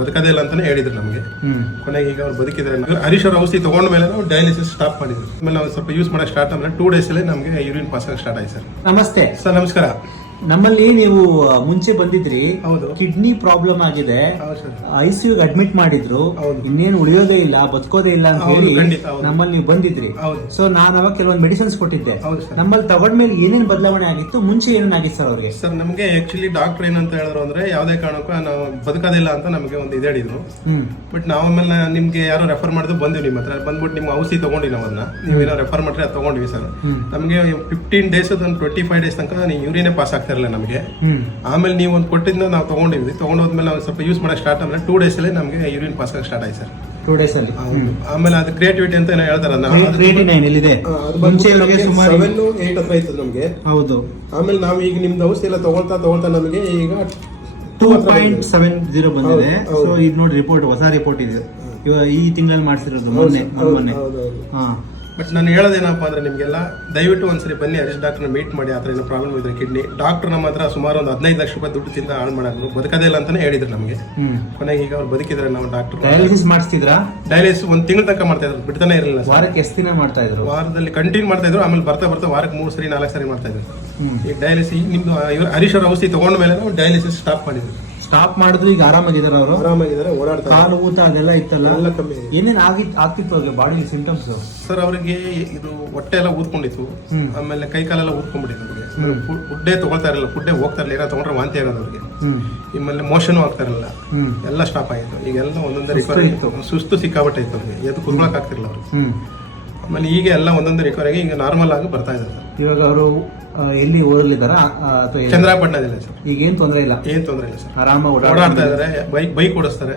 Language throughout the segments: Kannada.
ಬದುಕದೇ ಇಲ್ಲ ಅಂತಾನೆ ಹೇಳಿದ್ರು ನಮಗೆ. ಕೊನೆಗೆ ಈಗ ಅವ್ರು ಬದುಕಿದ್ರೆ ಹರೀಶ್ ಅವ್ರ ಔಷಧಿ ತಗೊಂಡ ಮೇಲೆ ನಾವು ಡಯಾಲಿಸಿಸ್ ಸ್ಟಾಪ್ ಮಾಡಿದ್ರು. ಆಮೇಲೆ ನಾವು ಸ್ವಲ್ಪ ಯೂಸ್ ಮಾಡಕ್ಕೆ ಸ್ಟಾರ್ಟ್ ಆದ್ಮೇಲೆ 2 days ಅಲ್ಲೇ ನಮಗೆ ಯೂರಿನ್ ಪಾಸ್ ಆಗಕ್ಕೆ ಸ್ಟಾರ್ಟ್ ಆಯ್ತು ಸರ್. ನಮಸ್ತೆ ಸರ್. ನಮಸ್ಕಾರ. ನಮ್ಮಲ್ಲಿ ನೀವು ಮುಂಚೆ ಬಂದಿದ್ರಿ. ಹೌದು. ಕಿಡ್ನಿ ಪ್ರಾಬ್ಲಮ್ ಆಗಿದೆ, ICU ಅಡ್ಮಿಟ್ ಮಾಡಿದ್ರು. ಹೌದು. ಇನ್ನೇನು ಉಳಿಯೋದೇ ಇಲ್ಲ, ಬದುಕೋದೇ ಇಲ್ಲ ಅಂತ ಹೇಳಿ ನಮ್ಮಲ್ಲಿ ನೀವು ಬಂದಿದ್ರಿ. ಸೊ ನಾನು ಅವಾಗ ಕೆಲವೊಂದು ಮೆಡಿಸಿನ್ಸ್ ಕೊಟ್ಟಿದ್ದೆ. ನಮ್ಮಲ್ಲಿ ತಗೊಂಡ್ಮೇಲೆ ಏನೇನು ಬದಲಾವಣೆ ಆಗಿತ್ತು, ಮುಂಚೆ ಏನೇನಾಗಿತ್ತು ಸರ್ ಅವ್ರಿಗೆ? ಸರ್ ನಮಗೆ ಆಕ್ಚುಲಿ ಡಾಕ್ಟರ್ ಏನಂತ ಹೇಳಿದ್ರು ಅಂದ್ರೆ ಯಾವುದೇ ಕಾರಣಕ್ಕೂ ನಾವು ಬದುಕೋದಿಲ್ಲ ಅಂತ ನಮಗೆ ಒಂದು ಇದು ಹೇಳಿದ್ರು. ಬಟ್ ನಾವು ಆಮೇಲೆ ನಿಮ್ಗೆ ಯಾರೋ ರೆಫರ್ ಮಾಡಿದ್ರು ಬಂದ್ವಿ ನಿಮ್ಮ ಹತ್ರ. ಬಂದ್ಬಿಟ್ಟು ನಿಮ್ಮ ಔಷಧಿ ತಗೊಂಡಿ ನಾವನ್ನ ನೀವೇನೋ ರೆಫರ್ ಮಾಡ್ರೆ ಅದು ತಗೊಂಡ್ವಿ ಸರ್. ನಮಗೆ 15 days 25 days ತನಕ ನೀವು ಯೂರಿನೇ ಪಾಸ್ ಆಗ್ತಾ ಇರಲಿಲ್ಲ ನಮಗೆ. ಆಮೇಲೆ ನೀವು ಒಂದು ಕೊಟ್ಟಿದ್ದ ನಾವು ತಗೊಂಡಿದ್ವಿ. ತಗೊಂಡೋದ್ಮೇಲೆ ನಾವು ಸ್ವಲ್ಪ ಯೂಸ್ ಮಾಡಕ್ಕೆ ಸ್ಟಾರ್ಟ್ ಆದ್ಮೇಲೆ 2 days ಅಲ್ಲೇ ನಮಗೆ ಯೂರಿನ್ ಪಾಸ್ ಆಗಕ್ಕೆ ಸ್ಟಾರ್ಟ್ ಆಯ್ತು ಸರ್. 2 days ಅಲ್ಲಿ. ಆಮೇಲೆ ಅದು ಕ್ರಿಯೇಟಿವಿಟಿ ಅಂತ ಏನೋ ಹೇಳ್ತಾರ, ಮುಂಚೆ 7-8 ಹತ್ರ ಇತ್ತು ನಮಗೆ. ಹೌದು. ಆಮೇಲೆ ನಾವು ಈಗ ನಿಮ್ದು ಔಷಧಿ ಎಲ್ಲ ತಗೊಳ್ತಾ ನಮಗೆ ಈಗ 2.70 ಬಂದಿದೆ. ಸೊ ಇದು ನೋಡಿ ರಿಪೋರ್ಟ್, ಹೊಸ ರಿಪೋರ್ಟ್ ಇದೆ ಇವಾಗ ಈ ತಿಂಗಳಲ್ಲಿ ಮಾಡಿಸಿರೋದು, ಮೊನ್ನೆ. ಬಟ್ ನಾನು ಹೇಳೋದೇನಪ್ಪ ಅಂದ್ರೆ ನಿಮಗೆಲ್ಲ ದಯವಿಟ್ಟು ಒಂದ್ಸರಿ ಬನ್ನಿ, ಹರೀಶ್ ಡಾಕ್ಟರ್ನ ಮೀಟ್ ಮಾಡಿ. ಆ ಥರ ಏನೋ ಪ್ರಾಬ್ಲಮ್ ಇದ್ರೆ ಕಿಡ್ನಿ ಡಾಕ್ಟರ್ ನಮ್ಮ ಹತ್ರ ಸುಮಾರು ಒಂದು 15 ಲಕ್ಷ ರೂಪಾಯಿ ದುಡ್ಡು ತಿಂದ ಹಾಳು ಮಾಡೋದು, ಬದುಕದೇ ಇಲ್ಲ ಅಂತಾನೆ ಹೇಳಿದ್ರು ನಮಗೆ. ಕೊನೆಗೆ ಈಗ ಅವ್ರು ಬದುಕಿದ್ರೆ ನಾವು ಡಾಕ್ಟರ್ ಡಯಾಲಿಸಿಸ್ ಮಾಡಿಸ್ತಿದ್ರಾ? ಡಯಾಲಿಸಿಸ್ 1 ತಿಂಗಳ ತನಕ ಮಾಡ್ತಾ ಇದ್ರು, ಬಿಡ್ತಾನೆ ಇರಲಿಲ್ಲ. ವಾರಕ್ಕೆ ಎಷ್ಟು ದಿನ ಮಾಡ್ತಾ ಇದ್ರು? ವಾರದಲ್ಲಿ ಕಂಟಿನ್ಯೂ ಮಾಡ್ತಾ ಇದ್ರು. ಆಮೇಲೆ ಬರ್ತಾ ವಾರಕ್ಕೆ 3 ಸರಿ 4 ಸರಿ ಮಾಡ್ತಾ ಇದ್ರು. ಈಗ ಡಯಾಲಿಸಿಸ್ ನಿಮ್ದು ಹರೀಶ್ ಅವ್ರ ಔಷಧಿ ತಗೊಂಡ ಮೇಲೆ ನಾವು ಡಯಾಲಿಸಿಸ್ ಸ್ಟಾಪ್ ಮಾಡಿದ್ವಿ. ಸ್ಟಾಪ್ ಮಾಡಿದ್ರು. ಈಗ ಆರಾಮಾಗಿದ್ದಾರೆ ಅವರು? ಆರಾಮಾಗಿದ್ದಾರೆ, ಓಡಾಡ್ತಾರೆ. ಕಾಲು ಊತ ಅದೆಲ್ಲ ಇತ್ತಲ್ಲ, ಎಲ್ಲ ಕಮ್ಮಿ. ಏನೇನು ಆಗ್ತಿತ್ತು ಅವ್ರಿಗೆ ಬಾಡಿ ಸಿಂಟಮ್ಸ್? ಸರ್ ಅವರಿಗೆ ಇದು ಹೊಟ್ಟೆ ಎಲ್ಲ ಊದ್ಕೊಂಡಿತ್ತು, ಆಮೇಲೆ ಕೈ ಕಾಲೆಲ್ಲ ಊದ್ಕೊಂಡ್ಬಿಟ್ಟಿತ್ತು ಅವ್ರಿಗೆ. ಫುಡ್ಡೇ ತಗೊಳ್ತಾ ಇರಲಿಲ್ಲ, ಫುಡ್ಡೇ ಹೋಗ್ತಾ ಇರಲಿಲ್ಲ. ಏನೋ ತಗೊಂಡ್ರೆ ವಾಂತಿ ಆಗೋದು ಅವ್ರಿಗೆ. ಆಮೇಲೆ ಮೋಷನ್ ಆಗ್ತಾ ಇರಲಿಲ್ಲ, ಎಲ್ಲ ಸ್ಟಾಪ್ ಆಗಿತ್ತು. ಈಗೆಲ್ಲ ಒಂದೊಂದೇ ರಿಕವರಿ. ಸುಸ್ತು ಸಿಕ್ಕಾಬಟ್ಟೆ ಇತ್ತು ಅವ್ರಿಗೆ, ಎದ್ದು ಕುರ್ಲಕ್ ಆಗ್ತಿರಲಿಲ್ಲ ಅವ್ರಿಗೆ. ಆಮೇಲೆ ಈಗ ಎಲ್ಲ ಒಂದೊಂದು ರಿಕವರಿ ಆಗಿ ಈಗ ನಾರ್ಮಲ್ ಆಗಿ ಬರ್ತಾ ಇದ್ದಾರೆ. ಇವಾಗ ಅವರು ಎಲ್ಲಿ ಓದಲಿದ್ದಾರಾ? ಚಂದ್ರಾಪಟ್ಟಣದಲ್ಲಿ ಸರ್. ಈಗ ಏನ್ ತೊಂದರೆ ಇಲ್ಲ? ಏನ್ ತೊಂದರೆ ಇಲ್ಲ ಸರ್, ಆರಾಮಾಗಿ ಓಡಾಡ್ತಾ ಇದಾರೆ, ಬೈಕ್ ಓಡಿಸ್ತಾರೆ,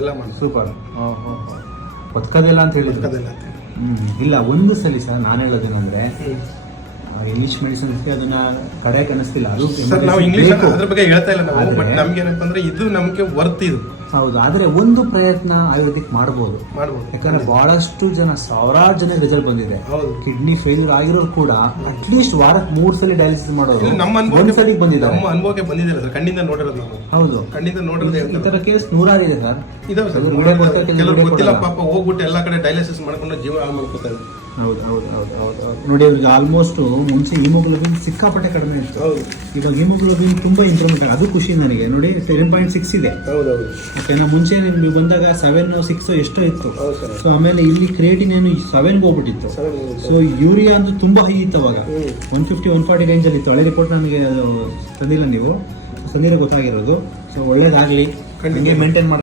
ಎಲ್ಲ ಮಾಡಿ. ಸೂಪರ್. ಬದುಕದಿಲ್ಲ ಅಂತ ಹೇಳಿದ್ರು. ಇಲ್ಲ, ಒಂದು ಸಲ ಸರ್ ನಾನು ಹೇಳೋದೇನಂದ್ರೆ ಇಂಗ್ಲಿಷ್ ಮೆಡಿಸಿನ್ಸ್ಗೆ ಅದನ್ನ ಕಡೆ ಕನಿಸ್ತಿಲ್ಲ. ಅದು ನಾವು ಇಂಗ್ಲಿಷ್ ಅದ್ರ ಬಗ್ಗೆ ಹೇಳ್ತಾ ಇಲ್ಲ ನಾವು. ಬಟ್ ನಮ್ಗೆ ಏನಪ್ಪ ಅಂದ್ರೆ ಇದು ನಮ್ಗೆ ವರ್ತ್ ಇದು. ಹೌದು. ಆದ್ರೆ ಒಂದು ಪ್ರಯತ್ನ ಆಯುರ್ವೇದಿಕ್ ಮಾಡಬಹುದು. ಯಾಕಂದ್ರೆ ಬಹಳಷ್ಟು ಜನ, ಸಾವಿರಾರು ಜನ ರಿಸಲ್ಟ್ ಬಂದಿದೆ. ಕಿಡ್ನಿ ಫೇಲ್ಯೂರ್ ಆಗಿರೋರು ಕೂಡ ಅಟ್ಲೀಸ್ಟ್ ವಾರಕ್ಕೆ 3 ಸಲ ಡಯಾಲಿಸಿಸ್ ಮಾಡೋದು ಒಂದ್ ಸಲ ಬಂದಿದ್ದಾರೆ. ನಮ್ಮ ಅನುಭವಕ್ಕೆ ಬಂದಿದೆ ಸರ್, ಕಣ್ಣಿಂದ ನೋಡಿರೋದು ನಾವು. ಹೌದು, ಕಣ್ಣಿಂದ ನೋಡಿರೋದು. ಈ ತರ ಕೇಸ್ 100 ಇದೆ ಸರ್. ಇದಾವೆ ಸರ್. ಕೆಲವರು ಗೊತ್ತಿಲ್ಲ ಪಾಪ, ಹೋಗ್ಬಿಟ್ಟು ಎಲ್ಲಾ ಕಡೆ ಡಯಾಲಿಸಿಸ್ ಮಾಡ್ಕೊಂಡು ಜೀವ ಹಾಳು ಮಾಡ್ಕೊತಾರೆ. ಹೌದು. ನೋಡಿ, ಅವ್ರಿಗೆ ಆಲ್ಮೋಸ್ಟ್ ಮುಂಚೆ ಹಿಮೋಗ್ಲೋಬಿನ್ ಸಿಕ್ಕಾಪಟ್ಟೆ ಕಡಿಮೆ ಇತ್ತು. ಇವಾಗ ಹಿಮೋಗ್ಲೋಬಿನ್ ತುಂಬಾ ಇಂಪ್ರೂವ್ಮೆಂಟ್ ಆಗಿದೆ. ಅದು ಖುಷಿ ನನಗೆ. ನೋಡಿ 7.6 ಇದೆ. ಓಕೆನಾ? ಮುಂಚೆ ನಿಮ್ಗೆ ಬಂದಾಗ 7-6 ಎಷ್ಟೋ ಇತ್ತು. ಸೊ ಆಮೇಲೆ ಇಲ್ಲಿ ಕ್ರಿಯೇಟಿನ್ ಏನು 7 ಹೋಗ್ಬಿಟ್ಟಿತ್ತು. ಸೊ ಯೂರಿಯಾ ಅಂತೂ ತುಂಬಾ ಹೈ ಇತ್ತು ಅವಾಗ, 150-140 ರೇಂಜ್ ಅಲ್ಲಿ ಇತ್ತು. ಹಳೆ ರಿಪೋರ್ಟ್ ನನಗೆ ತಂದಿಲ್ಲ ನೀವು, ತಂದಿರೋ ಗೊತ್ತಾಗಿರೋದು. ಸೊ ಒಳ್ಳೇದಾಗ್ಲಿ, ಮೇಂಟೈನ್ ಮಾಡಿ.